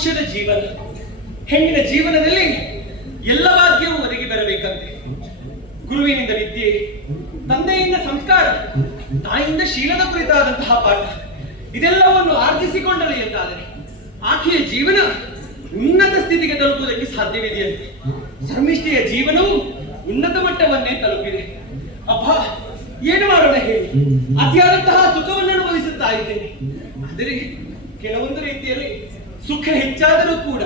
ಸಂತೋಷದ ಜೀವನ. ಹೆಣ್ಣಿನ ಜೀವನದಲ್ಲಿ ಎಲ್ಲ ಭಾಗ್ಯವೂ ಒದಗಿ ಬರಬೇಕಂತೆ. ಗುರುವಿನಿಂದ ವಿದ್ಯೆ, ತಂದೆಯಿಂದ ಸಂಸ್ಕಾರ, ತಾಯಿಯಿಂದ ಶೀಲದ ಕುರಿತಾದಂತಹ ಪಾಠ ಇದೆಲ್ಲವನ್ನು ಆರ್ಜಿಸಿಕೊಂಡಳು ಎಂದಾದರೆ ಆಕೆಯ ಜೀವನ ಉನ್ನತ ಸ್ಥಿತಿಗೆ ತಲುಪುವುದಕ್ಕೆ ಸಾಧ್ಯವಿದೆಯಂತೆ. ಶರ್ಮಿಷ್ಠೆಯ ಜೀವನವು ಉನ್ನತ ಮಟ್ಟವನ್ನೇ ತಲುಪಿದೆ. ಅಪ್ಪ, ಏನು ಮಾಡೋಣ ಹೇಳಿ, ಅತಿಯಾದಂತಹ ಸುಖವನ್ನು ಅನುಭವಿಸುತ್ತಾ ಇದ್ದೇನೆ. ಆದರೆ ಕೆಲವೊಂದು ರೀತಿಯಲ್ಲಿ ಸುಖ ಹೆಚ್ಚಾದರೂ ಕೂಡ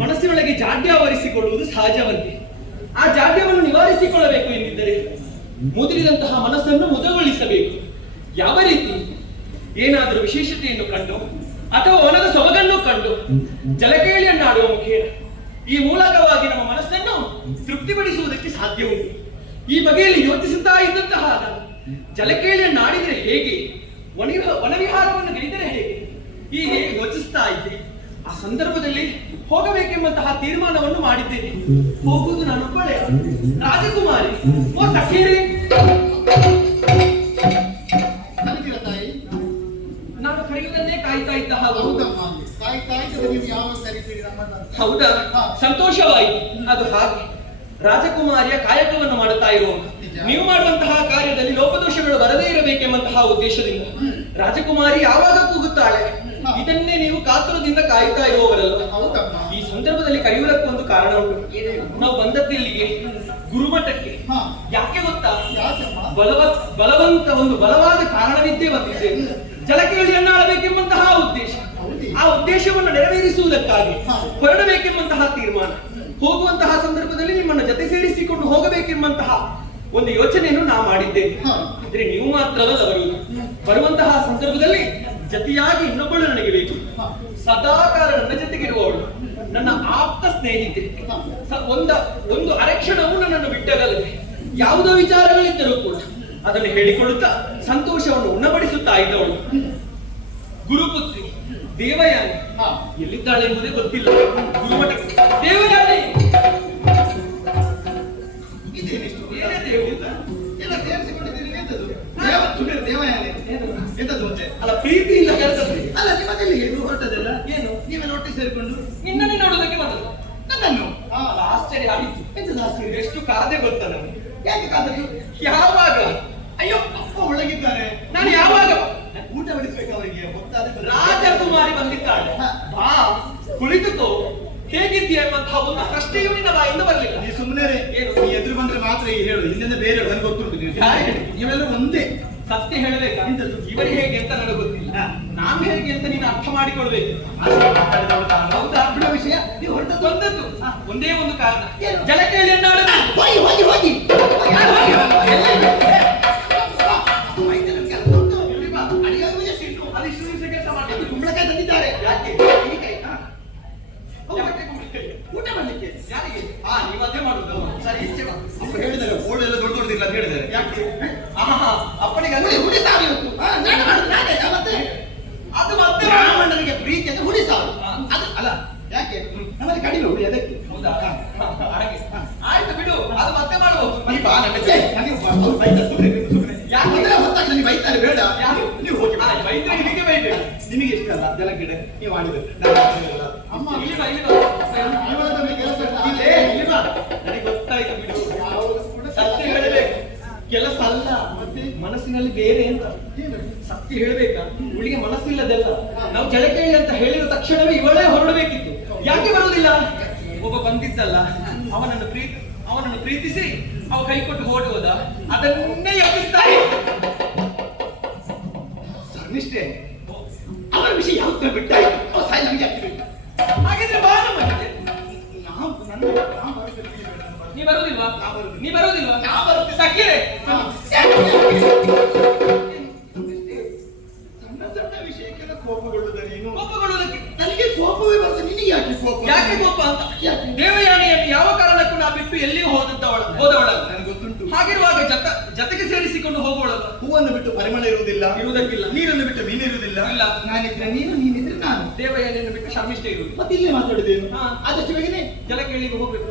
ಮನಸ್ಸಿನೊಳಗೆ ಜಾಡ್ಯ ಆವರಿಸಿಕೊಳ್ಳುವುದು ಸಹಜವಂತೆ. ಆ ಜಾಡ್ಯವನ್ನು ನಿವಾರಿಸಿಕೊಳ್ಳಬೇಕು ಎಂದಿದ್ದರೆ ಮುದುರಿದಂತಹ ಮನಸ್ಸನ್ನು ಮುದಗೊಳಿಸಬೇಕು. ಯಾವ ರೀತಿ? ಏನಾದರೂ ವಿಶೇಷತೆಯನ್ನು ಕಂಡು ಅಥವಾ ಒಣದ ಸೊಬಗನ್ನು ಕಂಡು ಜಲಕೇಳಿಯನ್ನಾಡುವ ಮುಖೇನ ಈ ಮೂಲಕವಾಗಿ ನಮ್ಮ ಮನಸ್ಸನ್ನು ತೃಪ್ತಿಪಡಿಸುವುದಕ್ಕೆ ಸಾಧ್ಯ ಉಂಟು. ಈ ಬಗೆಯಲ್ಲಿ ಯೋಚಿಸುತ್ತಾ ಇದ್ದಂತಹ ನಾನು ಜಲಕೇಳಿಯನ್ನಾಡಿದರೆ ಹೇಗೆ, ವನವಿಹಾರವನ್ನು ಗೈದರೆ ಹೇಗೆ, ಹೀಗೆ ಯೋಚಿಸ್ತಾ ಇದ್ದೆ. ಆ ಸಂದರ್ಭದಲ್ಲಿ ಹೋಗಬೇಕೆಂಬಂತಹ ತೀರ್ಮಾನವನ್ನು ಮಾಡಿದ್ದೇನೆ. ಹೋಗುವುದು ನಾನು ಒಬ್ಬಳೇ. ರಾಜಕುಮಾರಿ ಓ ಸಖೇರಿ, ನಾನು ಕರೆಯುವುದನ್ನೇ ಕಾಯ್ತಾ ಇದ್ದ ಹಾಗೆ. ಹೌದಾ, ಸಂತೋಷವಾಯಿತು. ಅದು ಹಾಗೆ ರಾಜಕುಮಾರಿಯ ಕಾಯಕವನ್ನು ಮಾಡುತ್ತಾ ಇರುವಾಗ ನೀವು ಮಾಡುವಂತಹ ಕಾರ್ಯದಲ್ಲಿ ಲೋಪದೋಷಗಳು ಬರದೇ ಇರಬೇಕೆಂಬಂತಹ ಉದ್ದೇಶದಿಂದ ರಾಜಕುಮಾರಿ ಯಾವಾಗ ಕೂಗುತ್ತಾಳೆ ಇದನ್ನೇ ನೀವು ಕಾತುರದಿಂದ ಕಾಯ್ತಾ ಇರುವವರಲ್ಲ. ಈ ಸಂದರ್ಭದಲ್ಲಿ ಕರೆಯುವುದಕ್ಕೆ ಒಂದು ಕಾರಣ ಉಂಟು. ನಾವು ಬಂದದ್ದಿಲ್ಲಿಗೆ ಗುರುಮಠಕ್ಕೆ. ಯಾಕೆ ಗೊತ್ತಾ? ಒಂದು ಬಲವಾದ ಕಾರಣವಿದ್ದೇ ಬಂದಿದೆ. ಜಲಕೇಳಿಯನ್ನು ಆಳಬೇಕೆಂಬಂತಹ ಉದ್ದೇಶ. ಆ ಉದ್ದೇಶವನ್ನು ನೆರವೇರಿಸುವುದಕ್ಕಾಗಿ ಹೊರಡಬೇಕೆಂಬಂತಹ ತೀರ್ಮಾನ. ಹೋಗುವಂತಹ ಸಂದರ್ಭದಲ್ಲಿ ನಿಮ್ಮನ್ನು ಜೊತೆ ಸೇರಿಸಿಕೊಂಡು ಹೋಗಬೇಕೆಂಬಂತಹ ಒಂದು ಯೋಚನೆಯನ್ನು ನಾ ಮಾಡಿದ್ದೇನೆ. ಆದ್ರೆ ನೀವು ಮಾತ್ರವಲ್ಲ ಬರುವಂತಹ ಸಂದರ್ಭದಲ್ಲಿ ಜತೆಯಾಗಿ ಇನ್ನೊಬ್ಬಳು ನನಗೆ ಬೇಕು. ಸದಾಕಾಲ ನನ್ನ ಜೊತೆಗಿರುವವಳು, ನನ್ನ ಆಪ್ತ ಸ್ನೇಹಿತೆ. ಒಂದು ಅರೆಕ್ಷಣವು ನನ್ನನ್ನು ಬಿಟ್ಟಗಲದೆ ಯಾವುದೋ ವಿಚಾರಗಳಿದ್ದರೂ ಕೂಡ ಅದನ್ನು ಹೇಳಿಕೊಳ್ಳುತ್ತಾ ಸಂತೋಷವನ್ನು ಉಣ್ಣಪಡಿಸುತ್ತಾ ಇದ್ದವಳು ಗುರುಪುತ್ರಿ ದೇವಯಾನಿ. ಎಲ್ಲಿದ್ದಾಳೆ ಎಂಬುದೇ ಗೊತ್ತಿಲ್ಲ. ಗುರುಮಠಕ್ಕೆ ದೇವಯಾನಿ ಅಲ್ಲ, ಪ್ರೀತಿಯಿಂದ ಕೆಲಸದಲ್ಲಿ ಅಲ್ಲ. ನಿಮ್ಮಲ್ಲಿ ಹೊರಟದಲ್ಲ ಏನು? ನೀವೇ ಒಟ್ಟಿ ಸೇರಿಕೊಂಡು ನಿನ್ನನ್ನೇ ನೋಡುವುದಕ್ಕೆ ಬಂದದ್ದು. ನನ್ನನ್ನು ಆಶ್ಚರ್ಯ ಆಗಿತ್ತು. ಎಂತದ ಆಶ್ಚರ್ಯ? ಎಷ್ಟು ಕಾದೆ ಗೊತ್ತಾ ನನಗೆ. ಯಾಕೆ ಕಾದದ್ದು? ಯಾವಾಗ? ಅಯ್ಯೋ, ಅಪ್ಪ ಒಳಗಿದ್ದಾರೆ. ನಾನು ಯಾವಾಗ ಊಟ ಬಡಿಸ್ಬೇಕು ಅವರಿಗೆ? ರಾಜಕುಮಾರಿ ಬಂದಿದ್ದಾಳೆ. ಬಾ ಕುಳಿತುಕೋ, ಹೇಗಿದ್ದೀಯ ಎಂಬಂತಹ ಒಂದು ಪ್ರಶ್ನೆಯೂ ನಿನ್ನ ಬಾಯಿಂದ ಬರಲಿಲ್ಲ. ನೀ ಸುಮ್ಮನೆ ಏನು? ನೀ ಎದುರು ಬಂದ್ರೆ ಮಾತ್ರ ಹೇಳು, ಇಲ್ಲಿಂದ ಬೇರೆ ನನಗೆ ಗೊತ್ತುಂಟು. ನೀವೆಲ್ಲ ಒಂದೇ. ಸತ್ಯ ಹೇಳಬೇಕಾ? ಇವರು ಹೇಗೆ ಅಂತ ನನಗೆ ಗೊತ್ತಿಲ್ಲ. ನಾನು ಹೇಗೆ ಅಂತ ನೀನು ಅರ್ಥ ಮಾಡಿಕೊಳ್ಬೇಕು. ಹೌದಾ? ಬಿಡೋ ವಿಷಯ. ನೀವು ಹೊರಟದ್ದು ಒಂದದ್ದು, ಒಂದೇ ಒಂದು ಕಾರಣ. ಜಲಕೇಳಿಯನ್ನು ಹೋಗಿ ಹೋಗಿ ಹೋಗಿ ಕುಂಬಳಕಾಯಿ ತಂದಿದ್ದಾರೆ. ಊಟ ಮಾಡ್ಲಿಕ್ಕೆ ಯಾರಿಗೆ? ನೀವು ಅದೇ ಮಾಡುದು. ಸರಿ, ಇಚ್ಛೆ ಹೇಳಿದ್ದಾರೆ. ಓಡು ಎಲ್ಲ ದೊಡ್ಡ ದೊಡ್ಡದಿಲ್ಲ ಅಂತ ಹೇಳಿದ್ದಾರೆ. ಯಾಕೆ? ಅಪ್ಪನಿಗೆ ಅದು ಮತ್ತೆ ಬ್ರಾಹ್ಮಣರಿಗೆ ಪ್ರೀತಿ ಅಂತ ಹುಡಿ ಸಾರು. ಅದು ಅಲ್ಲ, ಯಾಕೆ ನಮ್ಮಲ್ಲಿ ಕಡಿಮೆ ಹುಡಿ ಅದಕ್ಕೆ. ಹೌದಾ? ಹಾಗೆ ಆಯ್ತು, ಬಿಡು. ಅದು ಮತ್ತೆ ಮಾಡುವುದು. ನನಗೆ ಬೈತಾರೆ. ಬೇಡ, ನೀವು ಹೋಗಿ. ಬೈದ್ರೆ ಇದಕ್ಕೆ ಬೈಬೇಕು. ನಿಮಗೆ ಇಷ್ಟಲ್ಲ ಜಲಗಿಡ ನೀವು ಮಾಡಿದ್ರೆ. ನನಗೆ ಗೊತ್ತಾಯ್ತು, ಬಿಡು. ಸತ್ಯ ಹೇಳಬೇಕು, ಕೆಲಸ ಅಲ್ಲ. ಮತ್ತೆ ಮನಸ್ಸಿನಲ್ಲಿ ಬೇರೆ ಅಂತ. ಸತ್ಯ ಹೇಳಬೇಕಾ? ಇವಳಿಗೆ ಮನಸ್ಸಿಲ್ಲದೆಲ್ಲ. ನಾವು ಜಲಕೇಳಿ ಅಂತ ಹೇಳಿದ ತಕ್ಷಣವೇ ಇವಳೇ ಹೊರಡಬೇಕಿತ್ತು. ಯಾಕೆ ಬರುವುದಿಲ್ಲ? ಒಬ್ಬ ಬಂದಿದ್ದಲ್ಲ, ಅವನನ್ನು ಪ್ರೀತಿಸಿ ಅವ ಕೈ ಕೊಟ್ಟು ಓಡುವುದ? ಅದನ್ನೇ ಯೋಚಿಸ್ತಾರೆ. ಸರ್ನಿಷ್ಠೆ ಅವರ ವಿಷಯ ಯಾವತ್ತೂ ಬಿಟ್ಟಾಯ್ತು. ಅವ ಸಾಯಿ ನಮಗೆ ಆಗ್ತಿರ್ಬೇಕು. ಹಾಗಿದ್ರೆ ಬಾ ನಮ್ಮನೆ. ನೀ ಬರುವುದಿಲ್ವಾ? ನೀ ಬರುವುದಿಲ್ವಾ? ಸಖಿ ಸಣ್ಣ ಸಣ್ಣ ವಿಷಯಕ್ಕೆಲ್ಲ ಕೋಪಗೊಳ್ಳುದ ನೀನು? ಕೋಪಗೊಳ್ಳುವುದಕ್ಕೆ ನನಗೆ ಕೋಪವೇ ಬರ್ತದೆ. ನಿನಗೆ ಯಾಕೆ ಕೋಪ? ಯಾಕೆ ಕೋಪ ಅಂತ? ದೇವಯಾನಿಯನ್ನು ಯಾವ ಕಾರಣಕ್ಕೂ ನಾ ಬಿಟ್ಟು ಎಲ್ಲಿಯೂ ಹೋದವಳ ನನಗೆ ಗೊತ್ತುಂಟು. ಹಾಗಿರುವಾಗ ಜತೆಗೆ ಸೇರಿಸಿಕೊಂಡು ಹೋಗುವಳಲ್ಲ. ಹೂವನ್ನು ಬಿಟ್ಟು ಪರಿಮಳ ಇರುವುದಿಲ್ಲ, ಇರುವುದಕ್ಕಿಲ್ಲ. ನೀರನ್ನು ಬಿಟ್ಟು ಮೀನಿರುವುದಿಲ್ಲ. ಇಲ್ಲ, ನಾನಿದ್ರೆ ನೀನು, ನೀನಿದ್ರೆ ನಾನು. ದೇವಯಾನಿಯನ್ನು ಬಿಟ್ಟು ಶರ್ಮಿಷ್ಠೆ ಇರುವುದು. ಮತ್ತೆ ಇಲ್ಲೇ ಮಾತಾಡಿದೇನು? ಆದಷ್ಟು ಬೇಗನೆ ಜಲಕೇಳಿಗೆ ಹೋಗ್ಬೇಕು.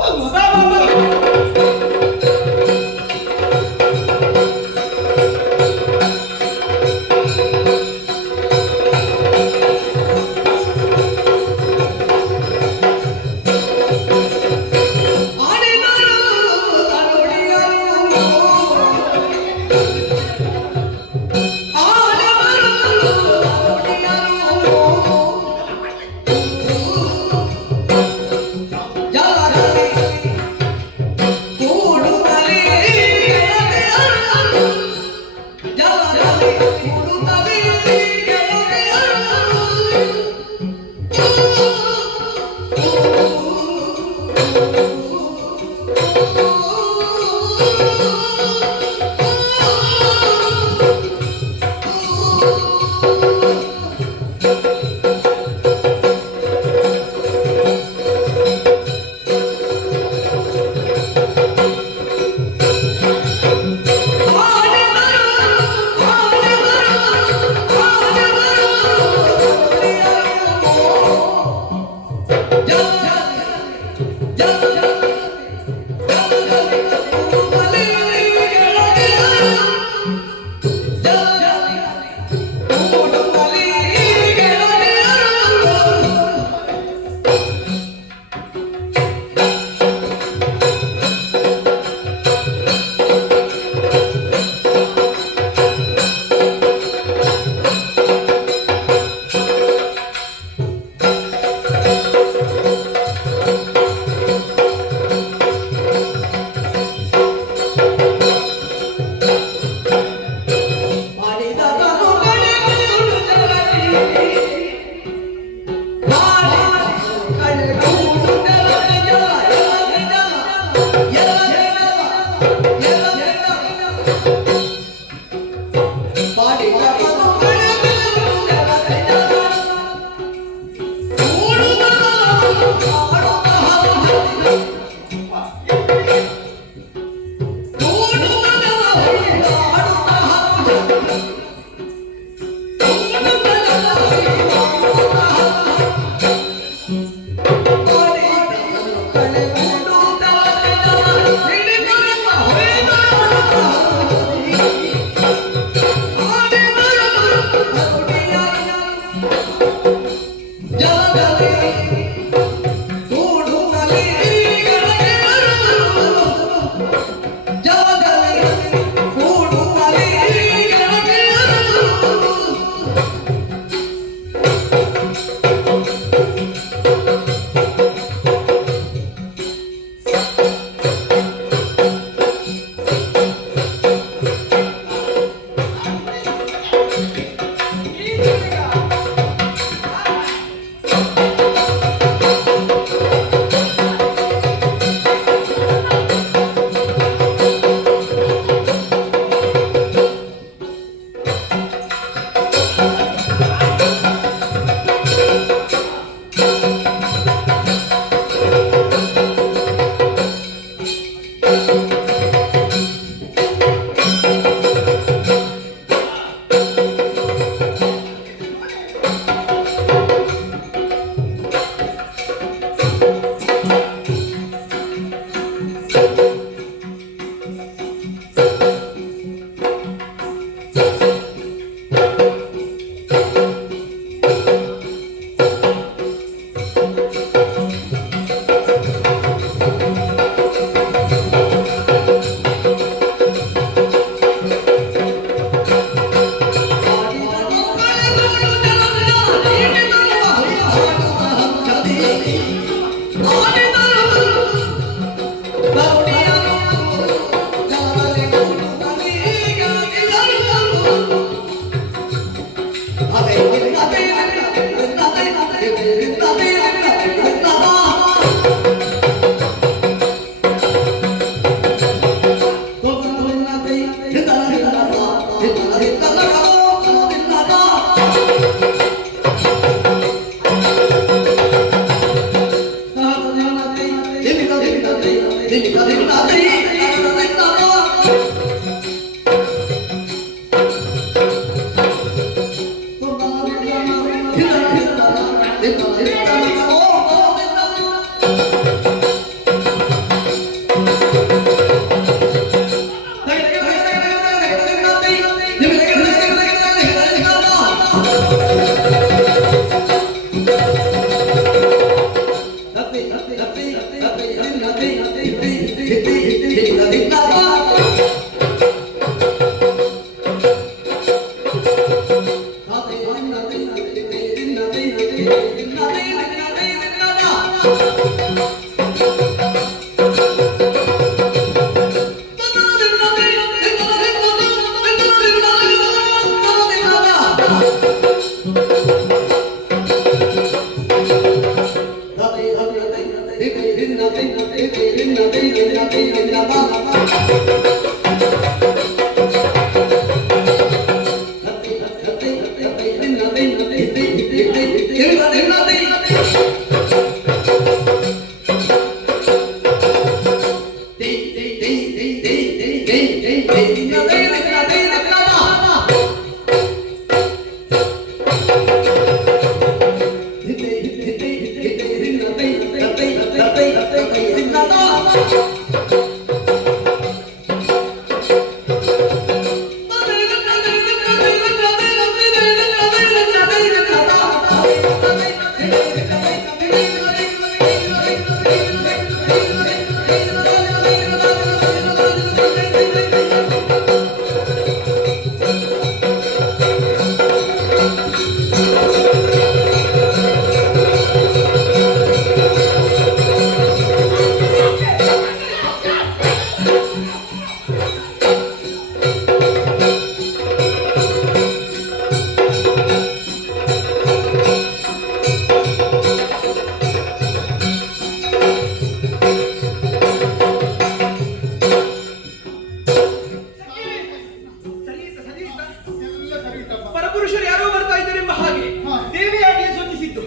ಪರಪುರುಷರು ಯಾರೋ ಬರ್ತಾ ಇದ್ದಾರೆ ಎಂಬ ಹಾಗೆ ದೇವಿಯಾಗಿಯೇ ಸೂಚಿಸಿದ್ದು.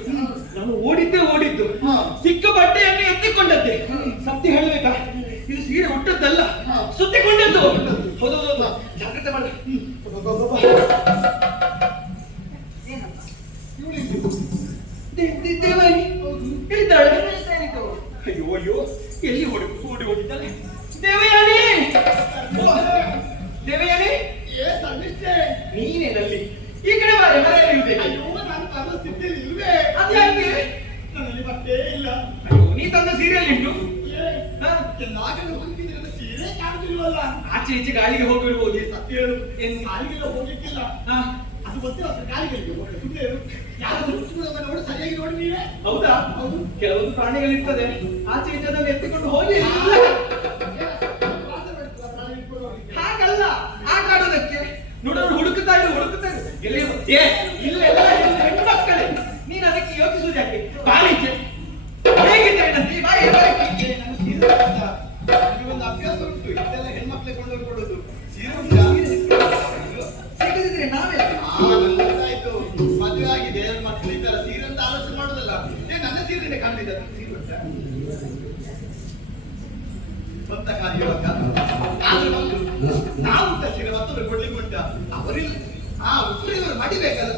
ನಾನು ಓಡಿದ್ದು ಸಿಕ್ಕ ಬಟ್ಟೆಯನ್ನು ಎತ್ತಿಕೊಂಡದ್ದೆ. ಸತ್ಯ ಹೇಳಬೇಕಾ, ಇದು ಸೀರೆ ಹುಟ್ಟದ್ದಲ್ಲ, ಸುತ್ತಿಕೊಂಡದ್ದು. ಹೌದೌದು, ಜಾಗ್ರತೆ ಮಾಡ. ದೇವಾಯಿ ಹೇಳಿದ್ದಾಳೆ. ಅಯ್ಯೋ ಅಯ್ಯೋ, ಎಲ್ಲಿ ಓಡಿ ಹೋಗಿದ್ದಾಳೆ? ದೇವಯಾನಿ, ದೇವಯಾನಿ, ನೀನೇನಲ್ಲಿ ಈ ಕಡೆ ಬಾರೆ, ಮನೆಯಲ್ಲಿ ಅದ್ಯಾಕೆ? ನನ್ನಲ್ಲಿ ಬಟ್ಟೆ ಇಲ್ಲ. ನೀ ತಂದ ಸೀರಿಯಲ್ ಉಂಟು. ಸೀರೆ ಕಾಣ್ತಿಲ್ವಲ್ಲ. ಆಚೆ ಈಚೆ ಗಾಳಿಗೆ ಹೋಗಿರ್ಬೋದು. ಸತ್ಯ ಹೇಳು, ಏನು ಗಾಳಿಗೆಲ್ಲ ಹೋಗ್ಲಿಕ್ಕಿಲ್ಲ. ಅದು ಗೊತ್ತಿಲ್ಲ, ಗಾಳಿಗೆ ಸುಮ್ಮನೆ ಯಾರು ನೋಡಿ ಸರಿಯಾಗಿ ನೋಡಿ ನೀವೇ. ಹೌದಾ? ಹೌದು. ಕೆಲವೊಂದು ಪ್ರಾಣಿಗಳಿರ್ತದೆ ಆಚೆ ಈಚೆ ಅದನ್ನು ಎತ್ತಿಕೊಂಡು ಹೋಗಿ ಹಾಗಲ್ಲ, ಆಟ ಆಡೋದಕ್ಕೆ ನೋಡೋರು ಹುಡುಕುತ್ತಾ ಇರು. ಇಲ್ಲೆಲ್ಲ ಹೆಣ್ಮಕ್ಕಳೇ. ನೀನು ಅದಕ್ಕೆ ಯೋಚಿಸುವುದು ಯಾಕೆ? ಬಾಳಿಕೆ ಹೇಗಿದೆ ಹೆಂಡತಿ? ಬಾಯಿ ಒಂದು ಅಭ್ಯಾಸ ಉಂಟು, ಇದೆಲ್ಲ ಹೆಣ್ಮಕ್ಳೆ ಕೊಂಡೋಗಿ ಕೊಡೋದು. ಸಿಗದಿದ್ರೆ ನಾವೇ ಆಯ್ತು, ಮದುವೆ ಆಗಿದೆ, ಮಕ್ಕಳು ಈ ತರ ಸೀರೆ ಅಂತ ಆಲೋಚನೆ ಮಾಡೋದಲ್ಲ. ನನ್ನ ಸೀರೆ ಕಂಡಿದ್ದ ಸೀರೆ ಗೊತ್ತ ಕಾರ್ಯವಾಗ ಆದ್ರೂ ಮಕ್ಕಳು ನಾವು ಸೀರೆ ಮತ್ತೊಬ್ಬರು ಕೊಡ್ಲಿಕ್ಕೆ ಉಂಟ. ಅವರಿಲ್ಲ, ಉತ್ತರಿಯವರು ಮಡಿಬೇಕಲ್ಲ.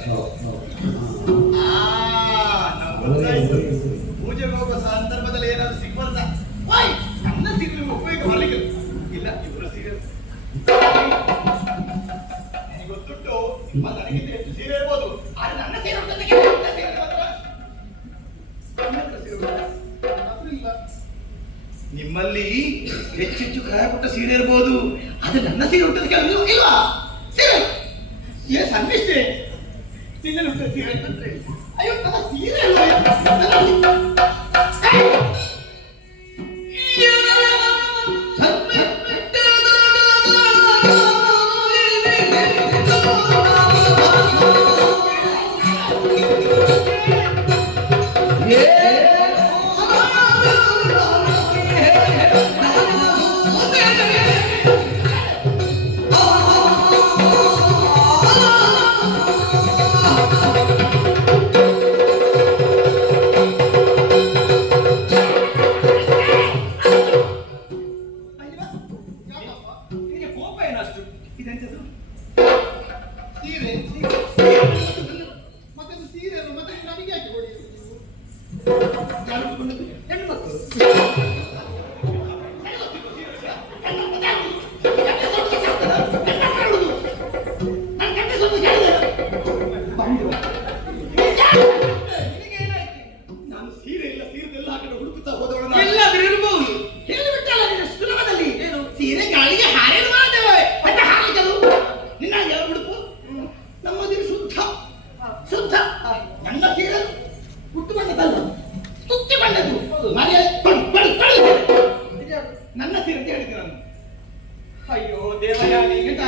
ಗೊತ್ತಾಯ್ತು, ಪೂಜೆಗೆ ಹೋಗುವ ಸಂದರ್ಭದಲ್ಲಿ ಏನಾದ್ರು ಸಿಗ್ಬಾರ್ದ? ನನ್ನ ಸೀರೆ ಉಪಯೋಗ ಮಾಡಲಿಕ್ಕೆ ಇಲ್ಲ. ಇವರ ಸೀರೆ ಗೊತ್ತುಂಟು, ನನಗಿಂತ ಹೆಚ್ಚು ಸೀರೆ ಇರ್ಬೋದು, ಆದ್ರೆ ನನ್ನ ಸೀರೆ ನಿಮ್ಮಲ್ಲಿ ಹೆಚ್ಚೆಚ್ಚು ಕರಾಯಪಟ್ಟ ಸೀರೆ ಇರ್ಬೋದು, ಆದ್ರೆ ನನ್ನ ಸೀರೆ ಉಂಟದ ಇಲ್ವಾ? ಸೀರೆ ಸನ್ನಿಷ್ಠೆ ನಿನ್ನಲ್ಲಿ ಉಂಟ ಸೀರೆ. ಅಯ್ಯೋ, ನನ್ನ ಸೀರೆ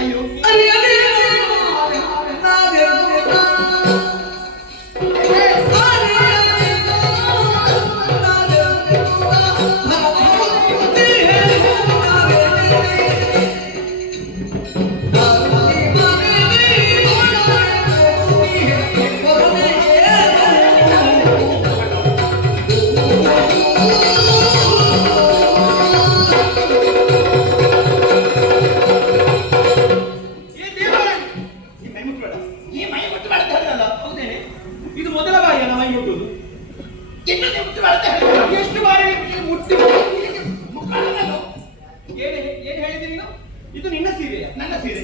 ಅಯ್ಯೋ ಎಷ್ಟು ಬಾರಿ ಮುಟ್ಟಿ ಏನ್ ಹೇಳಿದ್ರಿ ನೀನು? ಇದು ನಿನ್ನ ಸೀರೆಯ? ನನ್ನ ಸೀರೆ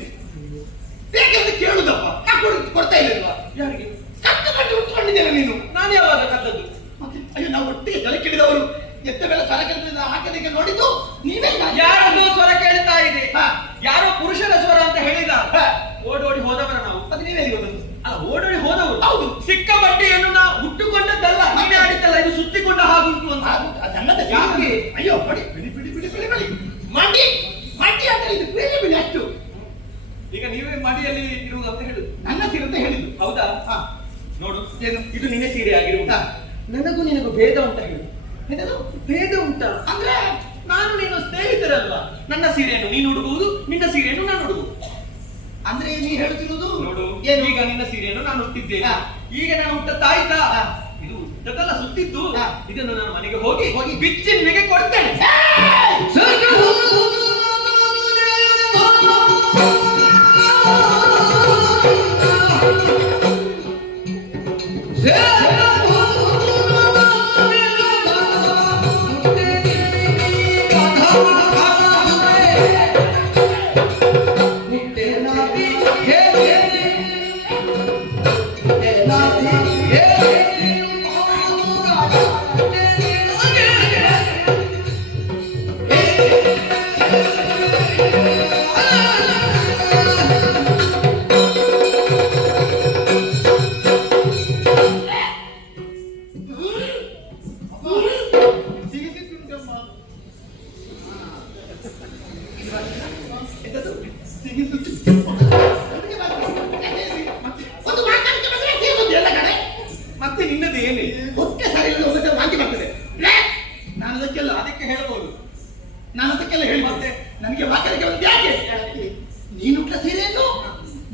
ಬೇಕೆಂದು ಕೇಳುದಪ್ಪ ನಾ ಕೊಡ್ತಾ ಇಲ್ಲಲ್ವಾ? ಯಾರಿಗೆ? ಕತ್ತು ಕಟ್ಟಿ ಉಟ್ಕೊಂಡಿದ್ದೇನೆ ನೀನು. ನಾನು ಯಾವಾಗ ಕದ್ದದ್ದು? ಅಯ್ಯೋ ನಾವು ಒಟ್ಟಿಗೆ ತಲೆ ಕೇಳಿದವರು ಎತ್ತ ಮೇಲೆ ಸ್ವರ ಕೇಳಿದ ಹಾಕಲಿಕ್ಕೆ ನೋಡಿದ್ದು ನೀವೇ. ಯಾರದ್ದು ಸ್ವರ ಕೇಳ್ತಾ ಇದೆ? ಹಾ. ಯಾರೋ ಪುರುಷನ ಸ್ವರ ಅಂತ ಹೇಳಿದ. ಹಾ. ಓಡೋಡಿ ಹೋದವರ ನಾವು. ಅದು ನೀವೇ ಗೊತ್ತದು. ಅಲ್ಲ, ಓಡೋಡಿ ಹೋದವರು. ಹೌದು. ಸಿಕ್ಕ ಬಟ್ಟೆಯನ್ನು ನಾವು ಹುಟ್ಟುಕೊಂಡದ್ದಲ್ಲ, ನೀವೇ ಆಡಿದ್ದಲ್ಲ. ಇದು ಸುತ್ತಿಕೊಂಡ ಹಾಗುಂಟು ಅಂತ. ನನ್ನದ ಯಾಕೆ? ಅಯ್ಯೋ ಬಿಡಿ ಬಿಡಿ ಬಿಡಿ ಬಿಡಿ ಬಿಡಿ ಬಿಡಿ ಮಾಡಿ ಮಾಡಿ ಅಂತ ಇದು ಬಿಡಿ ಬಿಡಿ ಅಷ್ಟು. ಈಗ ನೀವೇ ಮಡಿಯಲ್ಲಿ ಇರುವುದು ಅಂತ ಹೇಳುದು. ನನ್ನ ಸೀರೆ ಅಂತ ಹೇಳಿದ್ದು. ಹೌದಾ? ಹಾ. ನೋಡು, ಏನು? ಇದು ನಿನ್ನೆ ಸೀರೆ ಆಗಿರುವುದು. ಹಾ. ನನಗೂ ನಿನಗೂ ಭೇದ ಉಂಟ ಹೇಳು. ಏನದು? ಭೇದ ಉಂಟ ಅಂದ್ರೆ ನಾನು ನೀನು ಸ್ನೇಹಿತರಲ್ವಾ? ನನ್ನ ಸೀರೆಯನ್ನು ನೀನು ಉಡುವುದು, ನಿನ್ನ ಸೀರೆಯನ್ನು ನಾನು ಉಡುವುದು. ಅಂದ್ರೆ ನೀ ಹೇಳ್ತಿರುವುದು ನೋಡು, ಏನು? ಈಗ ನಿನ್ನ ಸೀರೆಯನ್ನು ನಾನು ಉಟ್ಟಿದ್ದೇನೆ. ಹಾ. ಈಗ ನಾನು ಉಟ್ಟದ್ದಾಯ್ತಾ? ಹಾ. ಇದು ಉಟ್ಟದಲ್ಲ, ಸುತ್ತಿದ್ದು. ಹಾ. ಇದನ್ನು ನಾನು ಮನೆಗೆ ಹೋಗಿ ಬಿಚ್ಚಿ ನಿನಗೆ ಕೊಡ್ತೇನೆ. ಮತ್ತೆ ನಿನ್ನದು ಏನೇ? ಹೊಟ್ಟೆ ಸರಿ ಇಲ್ಲ, ಒಮ್ಮೆ ವಾಂತಿ ಬರ್ತದೆ. ನಾನು ಅದಕ್ಕೆಲ್ಲ ಅದಕ್ಕೆ ಹೇಳ್ಬೋದು. ನಾನು ಅದಕ್ಕೆಲ್ಲ ಹೇಳಿ ಮತ್ತೆ ನನಗೆ ವಾಕರಿಕೆ ಬಂದು ಯಾಕೆ? ನೀನು ಉಟ್ಟ ಸೀರೆಯನ್ನು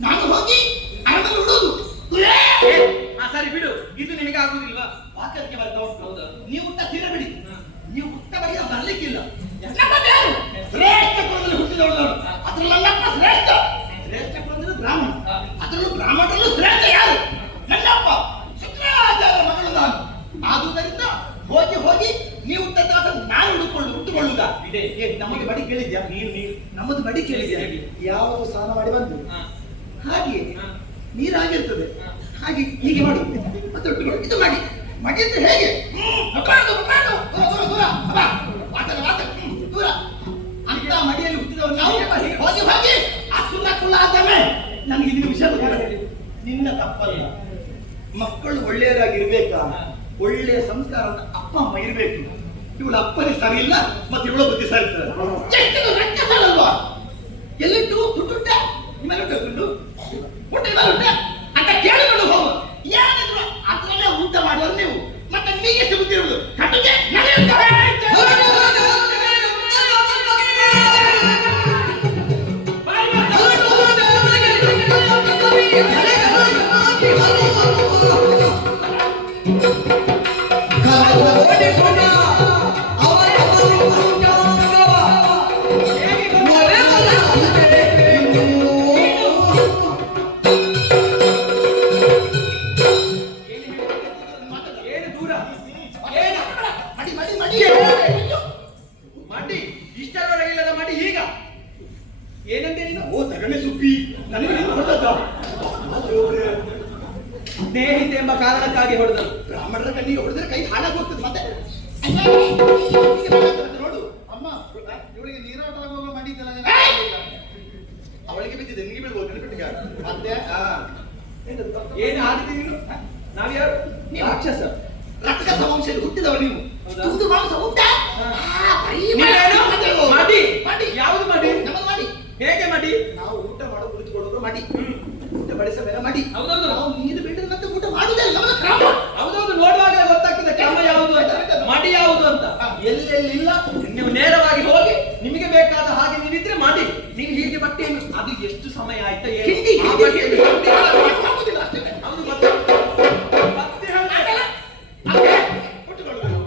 ನಾನು ಹೋಗಿ ಅರಮನೆ ಉಡೋದು. ಸರಿ ಬಿಡು, ಇದು ನಿನಗೆ ಆಗುದಿಲ್ವಾ? ವಾಕರಿಕೆ ಬರ್ತಾ ಉಂಟು. ಹೌದಾ? ನೀವು ಉಟ್ಟ ಸೀರೆ ಬಿಡಿ, ನೀವು ಉಟ್ಟ ಬಗೆಯ ಬರ್ಲಿಕ್ಕಿಲ್ಲ. ನಮ್ಮದು ಯಾರು? ಶ್ರೇಷ್ಠ ಕುಲದಲ್ಲಿ ಹುಟ್ಟಿದವಳು ನೋಡು. ಅದ್ರಲ್ಲಿ ನನ್ನಪ್ಪ ಶ್ರೇಷ್ಠ. ಶ್ರೇಷ್ಠ ಕುಲದಲ್ಲಿ ಬ್ರಾಹ್ಮಣ. ಅದರಲ್ಲೂ ಬ್ರಾಹ್ಮಣರಲ್ಲೂ ಶ್ರೇಷ್ಠ ಯಾರು? ನನ್ನಪ್ಪ ಶುಕ್ರಾಚಾರ್ಯ ಮಗಳು ನಾನು. ಆದುದರಿಂದ ಹೋಗಿ ಹೋಗಿ ನೀವು ಉಟ್ಟದ್ದಾದ ನಾನು ಉಟ್ಟುಕೊಳ್ಳುವುದಾ? ಇದೆ. ನಮ್ಮದು ಬಡಿ ಕೇಳಿದ್ಯಾ? ನೀರು ನಮ್ಮದು ಬಡಿ ಕೇಳಿದ್ಯಾ? ಹೇಗೆ? ಯಾವುದು ಸ್ನಾನ ಮಾಡಿ ಬಂದು ಹಾಗೆ ಹಾ. ನೀರಾಗಿರ್ತದೆ. ಹಾ. ಹಾಗೆ ಹೀಗೆ ಮಾಡು ಮತ್ತೆ ಉಟ್ಟುಕೊಳ್ಳು. ಇದು ಮಾಡಿ ಮಾಡಿ ಅಂತ ಹೇಗೆ? ಮುಖಾಡು, ಮುಖಾಡು, ದೂರ ದೂರ ದೂರ. ಅಬ್ಬ, ವಾಸನೆ ವಾಸನೆ, ದೂರ. ಅಂತ ಮಡಿಯಲ್ಲಿ ಹುಟ್ಟಿದವರು ನಾವು ಹೋಗಿ ಹೋಗಿ ಅಸುರ ಕುಲ ಆದಮೆ. ನನಗೆ ನಿನ್ನ ವಿಷಯ ಗೊತ್ತಿಲ್ಲ. ನಿನ್ನ ತಪ್ಪಲ್ಲ. ಮಕ್ಕಳು ಒಳ್ಳೆಯರಾಗಿರ್ಬೇಕಾ? ಒಳ್ಳೆಯ ಸಂಸ್ಕಾರ ಅಂತ ಅಪ್ಪ ಅಮ್ಮ ಇರ್ಬೇಕು. ಇವಳ ಅಪ್ಪನೇ ಸರಿ ಇಲ್ಲ, ಮತ್ತೆ ಇವಳ ಬುದ್ಧಿ ಸರಿ ಇರ್ತದೆ. ಎಷ್ಟು ರಕ್ತ ಸಾಲಲ್ವಾ? ಎಲ್ಲಿಟ್ಟು ದುಡ್ಡುಂಟ ನಿಮ್ಮಲ್ಲಿ ಉಂಟು ದುಡ್ಡು ಉಂಟು ನಿಮ್ಮಲ್ಲಿ ಉಂಟ ಅಂತ ಕೇಳಿಕೊಂಡು ಹೋಗು. ಏನಾದ್ರು ಅದರಲ್ಲೇ ಊಟ ಮಾಡುವರು ನೀವು. ಮತ್ತೆ ನಿಮಗೆ ಎಷ್ಟು ಬುದ್ಧಿ ಇರುವುದು? ಕಟ್ಟುಗೆ ಏನು ದೂರ? ಏನು ಮಡಿ ಮಡಿ ಮಡಿ ಮಡಿ? ಇಷ್ಟರವರೆಗಿಲ್ಲದ ಮಡಿ ಈಗ ಏನಂತೆ ನೀನು? ಓ ತಗಣೆ ಸುಪ್ಪಿ ನನಗೆ ನೀನು ಹೊಡೆದದ್ದ? ಸ್ನೇಹಿತೆ ಎಂಬ ಕಾರಣಕ್ಕಾಗಿ ಹೊಡೆದನು. ಬ್ರಾಹ್ಮಣರ ಕಣ್ಣಿಗೆ ಹೊಡೆದ್ರೆ ಕೈ ಹಾಳಾಗಿ ಹೋಗ್ತದೆ. ಮತ್ತೆ ನೋಡು ಅಮ್ಮ, ಇವಳಿಗೆ ನೀರಾಟ ಆಗುವಾಗ ಮಾಡಿದ್ದಲ್ಲ ಅವಳಿಗೆ ಬಿದ್ದಿದೆ, ನಿನಗೆ ಬೀಳ್ಬೋದು. ನೆನಪಿಟ್ಟಿಗೆ ಮತ್ತೆ ಏನು ಆಡಿದೆ ನೀನು? ನಾವ್ಯಾರು? ನೀವು ರಾಕ್ಷಸ. ರಕ್ತ ವಂಶದಲ್ಲಿ ಹುಟ್ಟಿದವರು ನೀವು. ಹೌದಾ? ತುಂಡು ಮಾಂಸ ಊಟ ನೀವೇನು? ಮಡಿ? ಮಾಡಿ ಯಾವುದು ಮಡಿ? ನಮ್ಮದು ಮಾಡಿ. ಹೇಗೆ ಮಡಿ? ನಾವು ಊಟ ನೀನು ಹೀಗೆ ಬಟ್ಟೆಯನ್ನು ಅದು ಎಷ್ಟು ಸಮಯ ಆಯ್ತಾ ಹಿಂಡಿ, ಆ ಹಿಂಡಿ, ಬಟ್ಟೆಯನ್ನು ಹಿಂಡಿ. ಹಿಂಡಿ ಆಗುದಿಲ್ಲ ಅಷ್ಟೇ. ಹೌದು ಮತ್ತೆ ಮತ್ತೆ ಹಾಗೆ ಕೊಟ್ಟುಕೊಳ್ಳುವುದು.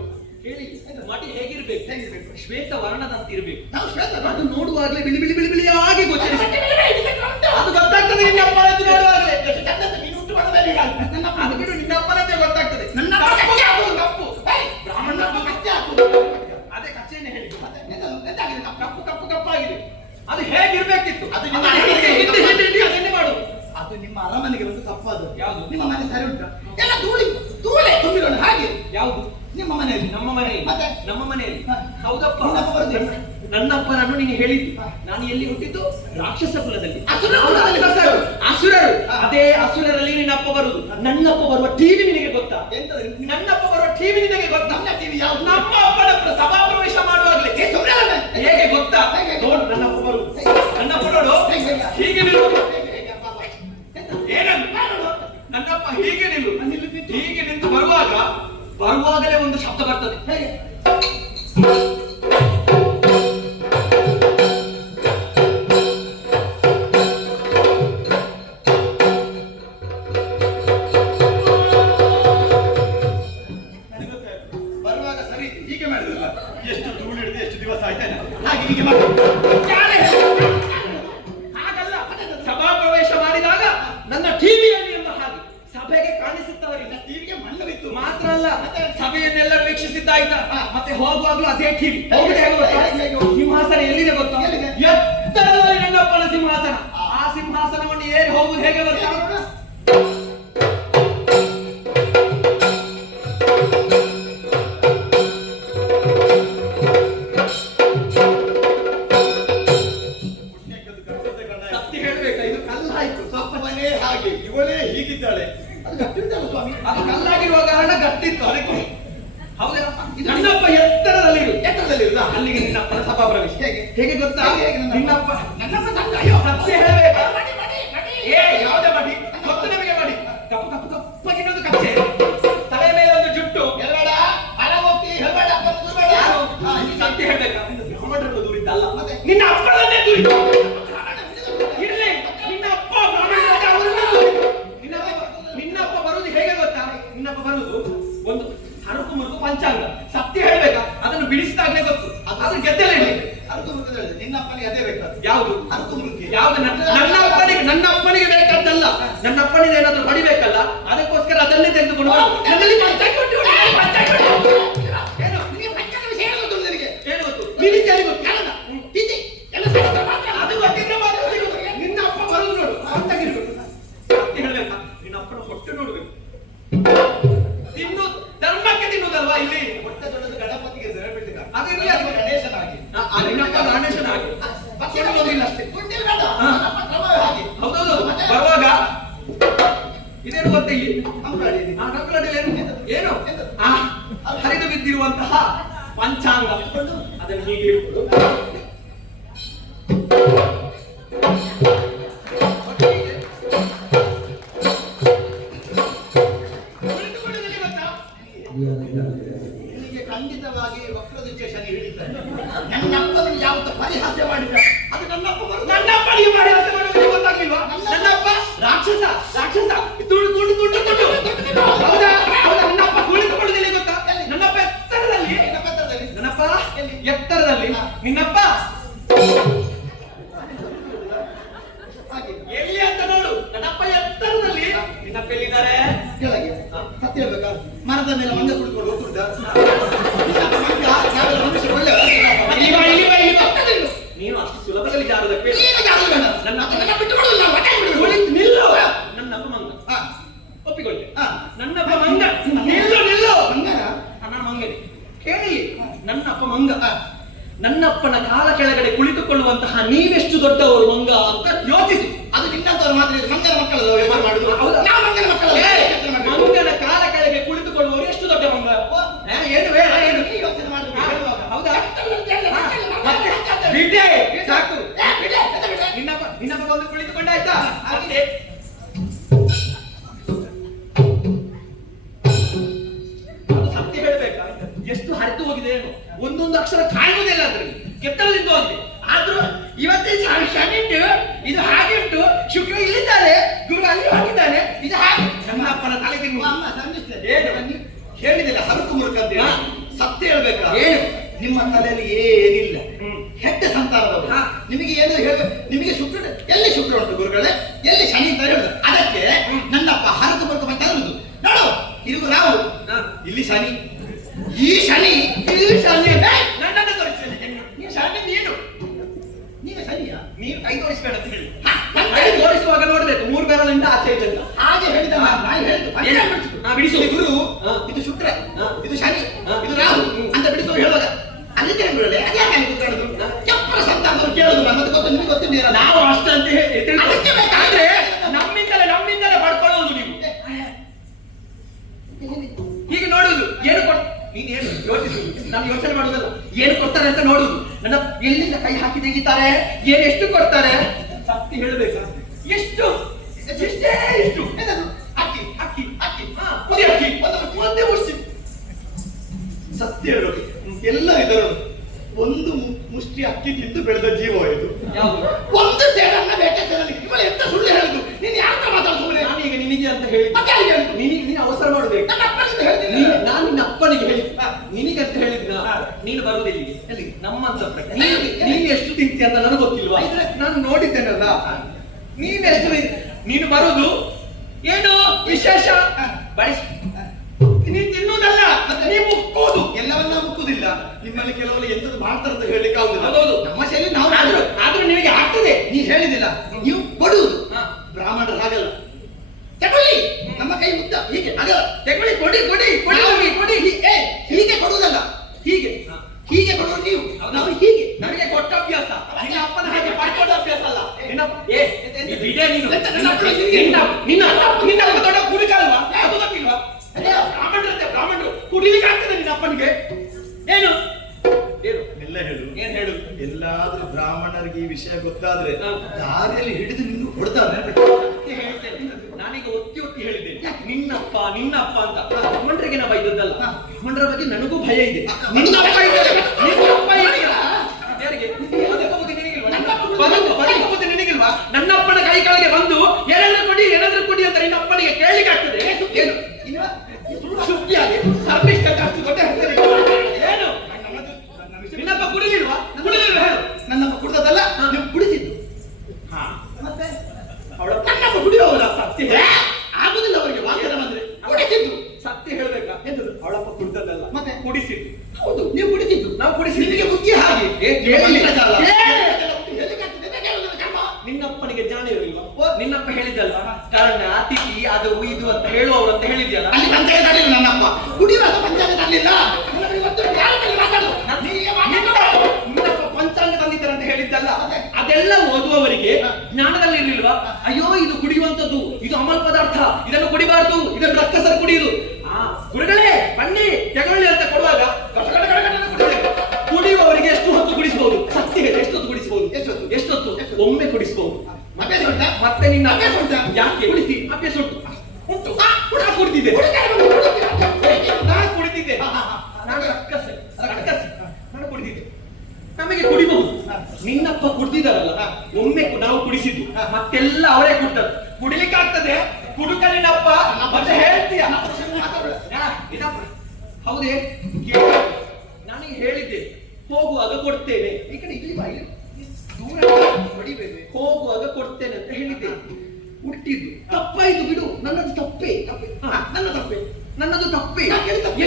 ಹೇಳಿ ಮಡಿ ಹೇಗಿರ್ಬೇಕು ಹೇಗಿರ್ಬೇಕು? ಶ್ವೇತ ವರ್ಣದಂತೆ ಇರ್ಬೇಕು ನಾವು ಶ್ವೇತ ಅದು ನೋಡುವಾಗಲೇ ಬಿಳಿ ಬಿಳಿ ಬಿಳಿ ಬಿಳಿಯಾಗಿ ಗೋಚರಿಸ್ತದೆ ಉಂಟು. ಅದು ಗೊತ್ತಾಗ್ತದೆ ನಿನ್ನ ಅಪ್ಪನದ್ದು ನೋಡುವಾಗಲೇ ಎಷ್ಟು ಚಂದ ಅಂತ ನೀನು ಉಂಟು ಮಾಡಬೇಡಿ ಈಗ. ನನ್ನ ಅಪ್ಪ ಅದು ಬಿಡು ನಿನ್ನ ಅಪ್ಪನದ್ದೇ ಗೊತ್ತಾಗ್ತದೆ ನನ್ನ ಅಪ್ಪ ಕಪ್ಪು, ಕಚ್ಚೆ ಕಪ್ಪು, ಹಾಕುವುದು. ಕಪ್ಪು ಏಯ್, ಬ್ರಾಹ್ಮಣ ನನ್ನ ಅಪ್ಪ ಕಚ್ಚೆ ಹಾಕುವುದು. ಅದೇ ಕಚ್ಚೆಯನ್ನೇ ಹೇಳಿ ಮತ್ತೆ ಎಂತಾಗಿದೆ ಕಪ್ಪು? ಕಪ್ಪು ಕಪ್ಪು ಕಪ್ಪಾಗಿದೆ ಅದು ಹೇಗಿರ್ಬೇಕಿತ್ತು ಅದು ಅದು ನಿಮ್ಮ ಹಿಂದೆ ಹಿಂದೆ ಹಿಂದೆ ಹಿಂದೆ ಅದನ್ನೇ ಮಾಡು ಅದು ನಿಮ್ಮ ಅರಮನೆಗೆ ಒಂದು ತಪ್ಪದು. ಯಾವುದು? ನಿಮ್ಮ ಮನೆ ಸರಿ ಉಂಟಾ? ಎಲ್ಲ ಧೂಳೆ ತುಂಬಿರೋಣ ಹಾಗೆ. ಯಾವುದು ನಿಮ್ಮ ಮನೆಯಲ್ಲಿ ನಮ್ಮ ಮನೆಯಲ್ಲಿ ಮತ್ತೆ? ನಮ್ಮ ಮನೆಯಲ್ಲಿ ಹ. ಹೌದಪ್ಪ ನಿನ್ನಪ್ಪ ಬರುದಿಲ್ಲ? ನನ್ನಪ್ಪನನ್ನು ನೀನು ಹೇಳಿದ್ದು ಹ. ನಾನು ಎಲ್ಲಿ ಹುಟ್ಟಿದ್ದು ರಾಕ್ಷಸ ಕುಲದಲ್ಲಿ ಅಸುರ ನಾವು ಕುಲದಲ್ಲಿ ರಾಕ್ಷಸರು, ಅಸುರರು ಹ. ಅದೇ ಅಸುರರಲ್ಲಿ ನಿನ್ನಪ್ಪ ಬರುದು ನನ್ನಪ್ಪ ಬರುವ ಟಿವಿ ನಿನಗೆ ಗೊತ್ತಾ ಎಂತದು? ನನ್ನಪ್ಪ ಬರುವ ಟಿವಿ ನಿನಗೆ ಗೊತ್ತಾ ನನ್ನ ಟಿವಿ ಯಾವುದು? ನಮ್ಮ ಅಪ್ಪನ ಸಭಾ ಪ್ರವೇಶ ಮಾಡುವಾಗಲೇ ಏ, ಸುಮ್ನೆ ಅಲ್ಲ. ಹೇಗೆ ಗೊತ್ತಾ ಹೇಗೆ? ನೋಡು ನನ್ನಪ್ಪ ಬರುದು ಹೇಗೆ? ನನ್ನಪ್ಪ ನೋಡು ಹೇಗೆ, ಹೇಗೆ? ಹೀಗೆ ನಿಲ್ಲು ಹೇಗೆ ಅಪ್ಪ ಅಪ್ಪ? ಎಂತ? ಏನಂತ ನೋಡು. ನನ್ನಪ್ಪ ಹೀಗೆ ನಿಲ್ಲು ನಿಲ್ಲುತ್ತಿತ್ತು. ಹೀಗೆ ನಿಂತು ಬರುವಾಗಲೇ ಒಂದು ಶಬ್ದ ಬರ್ತದೆ ಹೇಗೆ? ನನಗೆ ಗೊತ್ತಾಯ್ತು. ಬರುವಾಗ ಸರಿ ಹೀಗೆ ಮಾಡಿದ್ರಲ್ಲ, ಎಷ್ಟು ಧೂಳು ಹಿಡಿದು ಎಷ್ಟು ದಿವಸ ಆಯ್ತಾನೆ ಹಾಗೆ ಹೀಗೆ ಮಾಡಿ. ಹಾಗಲ್ಲ ಸಭಾ ಪ್ರವೇಶ ಮಾಡಿದಾಗ ನನ್ನ ಟಿವಿಯಲ್ಲಿ ಎಂಬ ಹಾಗೆ ಸಭೆಗೆ ಕಾಣಿಸುತ್ತವರಿಲ್ಲ ಟಿವಿಗೆ ಮಣ್ಣು ಬಿತ್ತು. ಮಾತ್ರ ಅಲ್ಲ ಸಭೆಯನ್ನೆಲ್ಲರೂ ವೀಕ್ಷಿಸಿದ್ದಾಯ್ತಾ ಮತ್ತೆ ಹೋಗುವಾಗ್ಲೂ ಅದೇ ಟಿವಿ ಹೋಗುದು ಹೇಗೆ ಗೊತ್ತಾ? ಹೇಗೆ? ಸಿಂಹಾಸನ ಎಲ್ಲಿದೆ ಗೊತ್ತಾ? ಎಲ್ಲಿದೆ? ಎತ್ತರದಲ್ಲಿ ನನ್ನಪ್ಪನ ಸಿಂಹಾಸನ ಆ ಸಿಂಹಾಸನವನ್ನು ಏರಿ ಹೋಗುದು ಹೇಗೆ ಗೊತ್ತಾ? ಸತ್ಯ ಹೇಳ್ಬೇಕಾ ಇದು ಕಲ್ಲಾಯ್ತು ಸಪ್ಪನೇ ಹಾಗೆ ಇವಳೇ ಹೀಗಿದ್ದಾಳೆ. ಅದು ಗಟ್ಟಿರ್ತಲ್ಲ ಸ್ವಾಮಿ. ಅದು ಕಲ್ಲಾಗಿರುವ ಕಾರಣ ಗಟ್ಟಿತ್ತು ಅದಕ್ಕೆ ಹೌದಾ ನನ್ನಪ್ಪ ಎತ್ತರದಲ್ಲಿರುವುದು ಅಲ್ಲಿಗೆ ನಿನ್ನಪ್ಪನ ಸಭಾ ಪ್ರವೇಶ ಹೇಗೆ? ಹೇಗೆ ಗೊತ್ತಾ? ಹೇಗೆ, ಹೇಗೆ ನನ್ನಪ್ಪ? ನಿನ್ನಪ್ಪ ನನ್ನಪ್ಪ ತಂದ. ಅಯ್ಯೋ. ಸತ್ಯ ಹೇಳಬೇಕಾ? ಮಡಿ, ಮಡಿ, ಮಡಿ. ಏ ಯಾವುದೇ ಮಾಡಿ ಗೊತ್ತು ನಿಮಗೆ ಮಾಡಿ ಕಪ್ಪು ಕಪ್ಪು ಕಪ್ಪಗಿನೊಂದು ಕಚ್ಚೆ ತಲೆ ಮೇಲೆ ಒಂದು ಜುಟ್ಟು ಹೇಳ್ಬೇಡ, ಹಣ ಹೋಗ್ತಿ, ಹೇಳ್ಬೇಡ, ಬಂದು ಬೇಡ. ಯಾರು ಹಾ, ಹೀಗೆ. ಸತ್ಯ ಹೇಳ್ಬೇಕಾ ಬ್ರಾಹ್ಮಣರನ್ನು ದೂರಿದ್ದಲ್ಲ ಮತ್ತೆ? ನಿನ್ನ ಅಪ್ಪನನ್ನೇ ದೂರಿದ್ದು ಹಣ ಹಿಡಿದು. ಇರ್ಲಿ ನಿನ್ನ ಅಪ್ಪ ಬ್ರಾಹ್ಮಣರಾದ ಅವರನ್ನೇ ದೂರಿದ್ದು. ನಿನ್ನಪ್ಪ ಬರುವುದು ಹೇಗೆ ಗೊತ್ತಾ? ನಿನ್ನಪ್ಪ ಬರುವುದು ಒಂದು ಹರಕು ಮುರುಕು ಪಂಚಾಂಗ ಸತ್ಯ ಹೇಳ್ಬೇಕಾ ಅದನ್ನು ಬಿಡಿಸಿದಾಗಲೇ ಗೊತ್ತು ಅದ್ರ ಗೆದ್ದಲೇ ಹೇಳಿ ಅರ್ಕು ಮುರುಕದ ಹೇಳಿದೆ. ನಿನ್ನಪ್ಪನಿಗೆ ಅದೇ ಬೇಕಾದ್ದು. ಯಾವುದು ಅರ್ಕು ಮುರುಕಿ. ಯಾವ್ದು ನನ್ನ ಅಪ್ಪನಿಗೆ ಬೇಕಾದ್ದಲ್ಲ ನನ್ನ ಅಪ್ಪನಿಗೆ ಏನಾದ್ರೂ ಹೊಡಿಬೇಕಲ್ಲ ಅದಕ್ಕೋಸ್ಕರ ಅದನ್ನೇ ತೆಗೆದುಕೊಂಡು ಬಾ. ನನ್ನಲ್ಲಿ ಪಂಚಾಂಗ ಉಂಟು. ಪಂಚಾಂಗ ಉಂಟು. ಏನು ನಿನಗೆ ಪಂಚಾಂಗ ವಿಷಯ ಏನು ಗೊತ್ತು ನಿನಗೆ? ಏನು ಗೊತ್ತು ನಿನಗೆ ಯಾರಿಗೆ ಗೊತ್ತು ಯಾರನ್ನ? ತಿದ್ದಿ. ಎಲ್ಲ ಸರಿಯಾದ ಮಾತ್ರ. ಅದು ಗೊತ್ತಿದ್ರೆ ಮಾತ್ರ ಸಿಗುದು. ನಿನ್ನ ಅಪ್ಪ ಬರುದು ನೋಡು ಪಂಚಾಂಗ ಇರ್ಬೇಕು ಸತ್ಯ ಹೇಳ್ಬೇಕಾ ನಿನ್ನ ಅಪ್ಪನ ಹೊಟ್ಟೆ ನೋಡ್ಬೇಕು ತಿನ್ನು ಧರ್ಮಕ್ಕೆ ತಿನ್ನುದಲ್ವಾ ಇಲ್ಲಿ ಹೊಟ್ಟೆ ದೊಡ್ಡದು ಗಣಪತಿಗೆ ಹೇಳ್ಬಿಟ್ಟಿದ್ದ. ಅದಿರ್ಲಿ, ಅದು ಗಣೇಶನಾಗಿ. ನಿನ್ನಪ್ಪ ಗಣೇಶನಾಗಿ ಪಕ್ಷಿಗಳು ಹೋಗಿಲ್ಲ ಅಷ್ಟೇ ಗುಂಡಿಲ್ ಬೇಡ. ಹಾ. ನನ್ನಪ್ಪ ಕ್ರಮ ಹಾಗೆ. ಹೌದೌದು ಬರುವಾಗ ಇದೇನು ಗೊತ್ತ ಇಲ್ಲಿ ಅಂಕುರಾಡಿ ಇದೆ. ಆ ಕಂಕುಳದಲ್ಲಿ ಏನು ಆ ಹರಿದು ಬಿದ್ದಿರುವಂತಹ ಪಂಚಾಂಗ ಅದನ್ನು ಹೀಗೆ ಇಟ್ಕೊಂಡು ಕುಳಿತುಕೊಳ್ಳುವುದಕ್ಕೆ ಗೊತ್ತಾ? ನಿನಗೆ ಖಂಡಿತವಾಗಿ ವಕ್ರದೃಷ್ಟಿಯ ಶನಿ ಹಿಡಿತಾರೆ. ನನ್ನಪ್ಪನಿಗೆ ಯಾವತ್ತು ಪರಿಹಾಸ್ಯ ಮಾಡಿದ ಅದು ನನ್ನಪ್ಪ ಬರುದು. ನನ್ನಪ್ಪ ನೀವು ಮಾಡಿ ಆಸೆ ಮಾಡೋದಕ್ಕೆ ಗೊತ್ತಾಗ್ಲಿಲ್ವಾ? ನನ್ನಪ್ಪ ರಾಕ್ಷಸ ರಾಕ್ಷಸ ತುಳು ತುಳು ತುಳು ತುಳು ಹೌದಾ ಹೌದಾ ನನ್ನಪ್ಪ ಕುಳಿತುಕೊಳ್ಳುವುದಿಲ್ಲ ಗೊತ್ತಾ? ನನ್ನಪ್ಪ ಎತ್ತರದಲ್ಲಿ ನಿನ್ನ ಪತ್ರದಲ್ಲಿ ನನ್ನಪ್ಪ ಎತ್ತರದಲ್ಲಿ ನಿನ್ನಪ್ಪ ಹಾಗೆ ಎಲ್ಲಿ ಅಂತ ನೋಡು ನನ್ನಪ್ಪ ಎತ್ತರದಲ್ಲಿ ನಿನ್ನಪ್ಪ ಎಲ್ಲಿದ್ದಾರೆ ಕೆಳಗೆ ಸತ್ಯ ಹೇಳ್ಬೇಕಾ? ಮರದ ಮೇಲೆ ಮಂಗ ಕುಳಿತುಕೊಂಡು ಹೋಗ್ತಿದ್ದ. ನಿನ್ನಪ್ಪ ಮಂಗ ಯಾವೆಲ್ಲ ಮನುಷ್ಯ ಒಳ್ಳೆಯ ನೀನು ಅಷ್ಟು ಸುಲಭದಲ್ಲಿ ಜಾರದಕ್ಕೆ ಈಗ ಜಾಗದ ಬೇಡ. ನನ್ನ ನನ್ನ ಬಿಟ್ಟುಕೊಡುವುದಿಲ್ಲ ನಾವು, ಅದೇ ಬಿಡುವುದು. ಕುಳಿತು ನಿಲ್ಲು ನನ್ನಪ್ಪ ಮಂಗ ಹಾ. ಒಪ್ಪಿಕೊಳ್ಳೆ ಹಾ. ನನ್ನಪ್ಪ ಮಂಗ ನಿಲ್ಲು ನಿಲ್ಲು ಮಂಗನ? ನನ್ನ ಮಂಗನೇ ಕೇಳಿ ನನ್ನಪ್ಪ ಮಂಗ ಹಾ. ನನ್ನಪ್ಪನ ಕಾಲ ಕೆಳಗಡೆ ಕುಳಿತುಕೊಳ್ಳುವಂತಹ ನೀವೆಷ್ಟು ದೊಡ್ಡವರು ಮಂಗ ಅಂತ ಯೋಚಿಸಿ ಅದು ನಿನ್ನಂತವ್ರು ಮಾತ್ರ ಇದು. ಮಂಗನ ಮಕ್ಕಳಲ್ಲ ವ್ಯವಹಾರ ಮಾಡುದು. ಹೌದಾ? ನಾವು ಮಂಗನ ಮಕ್ಕಳಲ್ಲ. ಮಂಗನ ಕಾಲ ಕೆಳಗೆ ಕುಳಿತುಕೊಳ್ಳುವವರು ಎಷ್ಟು ದೊಡ್ಡ ಮಂಗ ಏನು ಬೇಡ ಏನು ಈ ಯೋಚನೆ ಮಾಡುದು ಹೇಳುವಾಗ. ಹೌದಾ ಎಲ್ಲ ಮತ್ತೆ ಬಿಟ್ಟೆ ಸಾಕು ಏ, ಬಿಡೆ, ಎಂತ ಬಿಡೆ? ನಿನ್ನಪ್ಪ ಬಂದು ಕುಳಿತುಕೊಂಡಾಯ್ತಾ ಮತ್ತೆ ಅದು ಸತ್ಯ ಹೇಳ್ಬೇಕಾ ಎಷ್ಟು ಹರಿದು ಹೋಗಿದೆ ಏನು ಒಂದೊಂದು ಅಕ್ಷರ ಕಾಣುವುದಿಲ್ಲ ಅದ್ರಲ್ಲಿ ಕೆತ್ತಲದಿಂದ ಹೋಗಿದೆ ಆದ್ರೂ ಇವತ್ತೇ ಶನಿ ಉಂಟು, ಇದು ಹಾಗೆ ಉಂಟು, ಶುಕ್ರ ಇಲ್ಲಿದ್ದಾರೆ, ಗುರು ಅಲ್ಲಿ ಹೋಗಿದ್ದಾನೆ, ಇದು ಹಾಗೆ ನನ್ನಪ್ಪನ ತಲೆ ತಿನ್ನು. ಅಮ್ಮ ಸಂಧಿಸ್ತೇನೆ. ಏನು ಬನ್ನಿ. ಹೇಳಿದಿಲ್ಲ ಹರಕು ಮುರುಕ ಅಂತ ಹೇಳಿ. ಸತ್ಯ ಹೇಳ್ಬೇಕಾ? ಏನು? ನಿಮ್ಮ ತಲೆಯಲ್ಲಿ ಏನಿಲ್ಲ. ಹ್ಮ್. ಹೆಡ್ಡ ಸಂತಾನದವರು. ಹಾ. ನಿಮಗೆ ಏನು ಹೇಳ್ಬೇಕು? ನಿಮಗೆ ಶುಕ್ರ ಎಲ್ಲಿ ಶುಕ್ರ ಉಂಟು ಗುರುಗಳೇ, ಎಲ್ಲಿ ಶನಿ ಅಂತ ಹೇಳುದು. ಅದಕ್ಕೆ ನನ್ನಪ್ಪ ಹರಕು ಮುರುಕ ಅಂತ ಹೇಳುದು. ನೋಡು ಇದು ನಾವು ಹಾ. ಇಲ್ಲಿ ಶನಿ, ಈ ಶನಿ, ಈ ಶನಿ. ನನ್ನನ್ನು ತೋರಿಸಿಲ್ಲ. ನೀನು ಶಾಲೆ ನೀನು ನೀನು ಶನಿಯಾ? ನೀನು ಕೈ ತೋರಿಸ್ಬೇಡ ಅಂತ ಹೇಳಿ. ಹಾ, ಕೈ ತೋರಿಸುವಾಗ ನೋಡ್ಬೇಕು 3 ಬೆರಳಿಂದ ಆಚೆ ಇದೆ ಅಂತ. ಹಾಗೆ ಹೇಳಿದ ನಾನು ಹೇಳಿದ್ದು ಬಿಡಿಸು. ಇದು ಗುರು, ಹಾ. ಇದು ಶುಕ್ರ, ಹಾ. ಇದು ಶನಿ, ಹಾ. ಇದು ರಾಹು ಅಂತ ಬಿಡಿಸೋ ಹೇಳುವಾಗ ಅಲ್ಲಿದ್ದೇ ಗುರುಗಳೇ ಅದ್ಯಾಕೆ ಕೂತ್ಕೊಳ್ಳೋದು? ಕೆಪ್ಪರ ಸಂತಾನದವರು ಕೇಳೋದು ನನ್ನದು ಗೊತ್ತು, ನಿಮಗೆ ಗೊತ್ತಿದ್ದೀರ. ನಾವು ಅಷ್ಟ ಅಂತ ಹೇಳಿ ಅದಕ್ಕೆ ಬೇಕಾದ್ರೆ ನಮ್ಮಿಂದಲೇ ಪಡ್ಕೊಳ್ಳೋದು ನೀವು. ಹೀಗೆ ನೋಡುದು ಏನು ನೀನು ಏನು ಯೋಚಿಸುದು, ನಾನು ಯೋಚನೆ ಮಾಡುದಲ್ಲ, ಏನು ಕೊಡ್ತಾರೆ ಅಂತ ನೋಡುದು. ನನ್ನ ಎಲ್ಲಿಂದ ಕೈ ಹಾಕಿ ತೆಗಿತಾರೆ, ಏನು ಎಷ್ಟು ಕೊಡ್ತಾರೆ, ಸತ್ಯ ಹೇಳ್ಬೇಕಾ? ಎಷ್ಟು ಎಷ್ಟೇ ಎಷ್ಟು ಏನದು? ಅಕ್ಕಿ, ಅಕ್ಕಿ ಅಕ್ಕಿ, ಹಾ, ಪುಡಿ ಅಕ್ಕಿ ಒಂದೇ ಮುಷ್ಟಿ. ಸತ್ಯ ಹೇಳೋದು ಎಲ್ಲ ಇದರು ಒಂದು ಮುಷ್ಟಿ ಅಕ್ಕಿ ತಿಂದು ಬೆಳೆದ ಜೀವ ಇದು. ಯಾವುದು? ಒಂದು ಸೇಡನ್ನ ಬೇಕಾದಲ್ಲಿ ಇವಳು ಎಂತ ಸುಳ್ಳು ಹೇಳುದು? ನೀನು ಯಾಕ ಮಾತಾಡ್ಸುವನೆ? ನಾನೀಗ ನಿನಗೆ ಅಂತ ಹೇಳಿ ಮತ್ತೆ ಯಾರಿಗೆ ಹೇಳುದು? ನೀನು ಅವಸರ ಮಾಡಬೇಕು. ನನ್ನ ಅಪ್ಪನಿಂದ ಹೇಳ್ತೀನಿ. ನಾನು ನಿನ್ನ ಅಪ್ಪನಿಗೆ ಹೇಳಿದ ನಿನಗೆ ಅಂತ ಹೇಳಿದ್ನ. ನೀನು ಬರುವುದಿಲ್ಲ ಎಲ್ಲಿ ನಮ್ಮಂತ ನೀನು ಎಷ್ಟು ತಿಂತಿ ಅಂತ ನನಗೆ ಗೊತ್ತಿಲ್ವಾ? ನಾನು ನೋಡಿದ್ದೇನಲ್ಲ. ನೀನೆಷ್ಟು ನೀನು ಬರುದು ಏನು ವಿಶೇಷ ಬಯಸ್ ನೀನು ತಿನ್ನುವುದಲ್ಲ, ನೀ ಮುಕ್ಕುವುದು. ಎಲ್ಲವನ್ನ ಮುಕ್ಕುದಿಲ್ಲ. ನಿಮ್ಮಲ್ಲಿ ಕೆಲವರು ಎಂತದ್ದು ಮಾಡ್ತಾರೆ ಅಂತ ಹೇಳಲಿಕ್ಕೆ ಆಗುದಿಲ್ಲ. ಹೌದು. ನಮ್ಮ ಶೈಲಿ ನಾವು ಆದ್ರೂ ನಿನಗೆ ಆಗ್ತದೆ. ನೀ ಹೇಳಿದಿಲ್ಲ, ನೀವು ಕೊಡುವುದು. ಹಾ. ಬ್ರಾಹ್ಮಣರು ಹಾಗಲ್ಲ. ತಗೊಳ್ಳಿ, ನಮ್ಮ ಕೈ ಮುಗ್ಧ ಹೀಗೆ ಆಗಲ್ಲ. ತೆಗೊಳ್ಳಿ, ಕೊಡಿ ಕೊಡಿ ಕೊಡಿ ಹೋಗಿ, ಕೊಡಿ. ಹೀಗೆ ಕೊಡುವುದಲ್ಲ, ಹೀಗೆ ಹೀಗೆ ಕೊಡುವುದು ನೀವು. ನಾವು ಹೀಗೆ ನನಗೆ ಕೊಟ್ಟ ಅಭ್ಯಾಸ. ನಿನ್ನ ಅಪ್ಪನ ಹಾಗೆ ಪಡ್ಕೊಂಡ ಅಭ್ಯಾಸ ಅಲ್ಲ. ನಿನ್ನ ಬಿಡೆ ನೀನು. ನಿನ್ನ ಅಪ್ಪ ದೊಡ್ಡ ಕುಡಿಕಲ್ವಾ? ಅದು ಗೊತ್ತಿಲ್ವಾ? ಬ್ರಾಹ್ಮಣರಂತೆ ಬ್ರಾಹ್ಮಣರು ಕುಡಿಲಿಕ್ಕೆ ಆಗ್ತದೆ ನಿನ್ನ ಅಪ್ಪನಿಗೆ. ಏನು ಏನು ಎಲ್ಲ ಹೇಳು. ಏನ್ ಹೇಳು? ಎಲ್ಲಾದ್ರೂ ಬ್ರಾಹ್ಮಣರಿಗೆ ಈ ವಿಷಯ ಗೊತ್ತಾದ್ರೆ ಹಾ. ದಾರಿಯಲ್ಲಿ ಹಿಡಿದು ನಿನ್ನ ಹೊಡೆದಾರೆ. ಹೇಳ್ತೇನೆ. ನಾನೀಗ ಒತ್ತಿ ಒತ್ತಿ ಹೇಳಿದ್ದೇನೆ ನಿನ್ನಪ್ಪ ನಿನ್ನಪ್ಪ ಅಂತ. ಬ್ರಾಹ್ಮಣರಿಗೆ ನಾವು ಬೈದದ್ದಲ್ಲ. ಬ್ರಾಹ್ಮಣರ ಬಗ್ಗೆ ನನಗೂ ಭಯ ಇದೆ. ನಿನ್ನಪ್ಪ ಇದ್ದಾರೆ, ನಿನ್ನಪ್ಪ ಇದ್ದೀರಾ? ಯಾರಿಗೆ? ಬದುಕ ಬುದ್ಧಿ ನಿನಗಿಲ್ವಾ? ಬದುಕ ಬುದ್ಧಿ ನಿನಗಿಲ್ವಾ? ನನ್ನಪ್ಪನ ಕೈ ಕೆಳಗೆ ಬಂದು ಏನಾದ್ರೂ ಕೊಡಿ ಅಂತ ನಿನ್ನ ಅಪ್ಪನಿಗೆ ಕೇಳಲಿಕ್ಕೆ ಆಗ್ತದೆ? ಏನು ಸುದ್ದಿಯಾಗಿ ಸರ್ವಿಸ್ ಅಷ್ಟು ದೊಡ್ಡ ಹೆಸರು ಏನು? ನಿನ್ನಪ್ಪ ಕುಡಿಲಿಲ್ವಾ? ಕುಡಿಲಿಲ್ವಾ ಹೇಳು? ನನ್ನಪ್ಪ ಕುಡ್ದದಲ್ಲ, ನೀವು ಕುಡಿಸಿದ್ದು. ಮತ್ತೆ ಅವಳ ನನ್ನಪ್ಪ ಕುಡಿಯೋಲ್ಲ. ಸತ್ಯ ಆಗುದಿಲ್ಲ ಅವರಿಗೆ ವಾಸನ ಬಂದ್ರೆ. ಕುಡಿಸಿದ್ದು. ಸತ್ಯ ಹೇಳ್ಬೇಕಾ? ಎಂತದು? ಅವಳಪ್ಪ ಕುಡ್ದದ್ದಲ್ಲ, ಮತ್ತೆ ಕುಡಿಸಿದ್ದು. ಹೌದು, ನೀವು ಕುಡಿಸಿದ್ದು. ನಾವು ಕುಡಿಸಿದ್ದು. ನಿಮಗೆ ಬುದ್ಧಿ ಹಾಗೆ. ಕೇಳಿ. ಕರ್ಮ. ನಿನ್ನಪ್ಪನಿಗೆ ಜ್ಞಾನ ಇರಲಿಲ್ಲ. ನಿನ್ನಪ್ಪ ಹೇಳಿದ್ದಲ್ಲ, ಕರ್ಣ ತಿಥಿ ಅದು ಇದು ಅಂತ ಹೇಳುವವರು ಅಂತ ಹೇಳಿದ್ಯಲ್ಲ. ಅಲ್ಲಿ ಪಂಚಾಯತ್ ಆಡಿಲ್ಲ ನನ್ನಪ್ಪ. ಕುಡಿಯುವಾಗ ಪಂಚಾಯತ್ ಆಡಲಿಲ್ಲ. ನಿನ್ನಪ್ಪ ಪಂಚಾಂಗ ತಂದಿದ್ದಾರೆ ಅಂತ ಹೇಳಿದ್ದಲ್ಲ. ಅದೆಲ್ಲ ಓದುವವರಿಗೆ ಜ್ಞಾನದಲ್ಲಿ ಇರ್ಲಿಲ್ವಾ? ಅಯ್ಯೋ ಇದು ಕುಡಿಯುವಂತದ್ದು, ಇದು ಅಮಲ್ ಪದಾರ್ಥ, ಇದನ್ನು ಕುಡಿಬಾರ್ದು, ಇದನ್ನು ರಕ್ಕಸರು ಕುಡಿಯುದು. ಗುರುಗಳೇ ಬನ್ನಿ ತೆಗೊಳ್ಳಿ ಅಂತ ಕೊಡುವಾಗ ಕುಡಿಯುವವರಿಗೆ ಎಷ್ಟು ಹೊತ್ತು ಕುಡಿಸಬಹುದು? ಸತ್ಯ ಹೇಳಿ, ಎಷ್ಟು ಹೊತ್ತು ಕುಡಿಸಬಹುದು? ಎಷ್ಟೊತ್ತು? ಒಮ್ಮೆ ಕುಡಿಸಬಹುದು. ಅಭ್ಯಾಸ ಉಂಟಾ? ಮತ್ತೆ ನಿನ್ನ ಅಭ್ಯಾಸ ಉಂಟಾ? ಯಾಕೆ ಕುಡಿಸಿ? ಅಭ್ಯಾಸ ಉಂಟು. ನಾ ಕುಡಿದಿದ್ದೆ, ನಾ ಕುಡಿದಿದ್ದೆ. ನಾನು ರಕ್ಕಸೆ ನಾನು ಕುಡಿದಿದ್ದೆ. ನಮಗೆ ಕುಡಿಬಹುದು. ನಿನ್ನಪ್ಪ ಕುಡ್ದಿದಾರಲ್ಲ, ಒಮ್ಮೆ ನಾವು ಕುಡಿಸಿದ್ದು, ಮತ್ತೆಲ್ಲ ಅವರೇ ಕುಡ್ತದ್ದು. ಕುಡಿಲಿಕ್ಕೆ ಆಗ್ತದೆ? ಕುಡುಕ ನಿನ್ನಪ್ಪ ಮತ್ತೆ ಹೇಳ್ತೀಯ? ಹೌದೇ? ನಾನೀಗ ಹೇಳಿದ್ದೆ ಹೋಗುವಾಗ ಕೊಡ್ತೇನೆ. ಈ ಕಡೆ ಇಲ್ಲಿ ಬಾ, ಇಲ್ಲಿ ದೂರ ಹೊಡಿಬೇಕು. ಹೋಗುವಾಗ ಕೊಡ್ತೇನೆ ಅಂತ ಹೇಳಿದ್ದೆ. ಹುಟ್ಟಿದ್ದು ತಪ್ಪಾಯ್ತು ಬಿಡು. ನನ್ನದು ತಪ್ಪೇ. ನನ್ನ ತಪ್ಪೇ, ನನ್ನದು ತಪ್ಪೇ.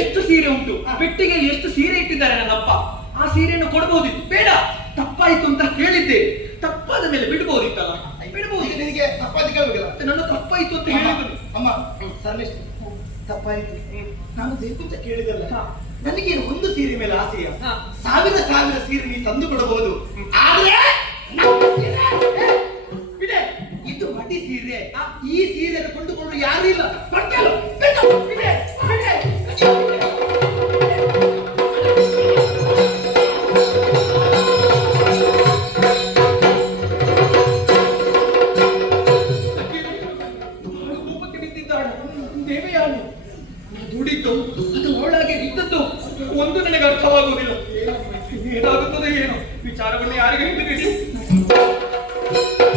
ಎಷ್ಟು ಸೀರೆ ಉಂಟು ಪೆಟ್ಟಿಗೆಯಲ್ಲಿ, ಎಷ್ಟು ಸೀರೆ ಇಟ್ಟಿದ್ದಾರೆ ನನ್ನಪ್ಪ. ಆ ಸೀರೆಯನ್ನು ಕೊಡಬಹುದಿತ್ತು, ಬೇಡ ತಪ್ಪಾಯ್ತು ಅಂತ ಹೇಳಿದ್ದೆ. ತಪ್ಪಾದ ಮೇಲೆ ಬಿಡಬಹುದಿತ್ತಲ್ಲ, ಬಿಡಬಹುದು. ನಿನಗೆ ತಪ್ಪಾಯ್ತು ಕೇಳಬೇಕಲ್ಲ. ನನ್ನ ತಪ್ಪಾಯ್ತು ಅಂತ ಹೇಳಿದ್ರು. ಅಮ್ಮ ಸರ್ವೇಶ್ ತಪ್ಪಾಯ್ತು, ನಾನು ಬೇಕು ಅಂತ ಕೇಳಿದಲ್ಲ. ನನಗೆ ಒಂದು ಸೀರೆ ಮೇಲೆ ಆಸೆಯ. ಸಾವಿರ ಸೀರೆ ನೀ ತಂದು ಕೊಡಬಹುದು. ಆದ್ರೆ ಬಿಡೆ, ಇದು ಮಡಿ ಸೀರೆ. ಈ ಸೀರೆಯನ್ನು ಕೊಂಡುಕೊಂಡು ಯಾರು ಇಲ್ಲ. ಕೊಡ್ತೇನೆ, ಬಿಡೆ, ಬಿಡೆ. ದೇವಯಾನಿ ದುಡಿದ್ದು ಅದು ಅವಳಾಗೆ ಇದ್ದದ್ದು ಒಂದು ನನಗೆ ಅರ್ಥವಾಗುವುದಿಲ್ಲ. ಏನಾಗುತ್ತದೆ ಏನು ವಿಚಾರವನ್ನು ಯಾರಿಗೆ ಹೇಳಿಬಿಡಿ. ಹ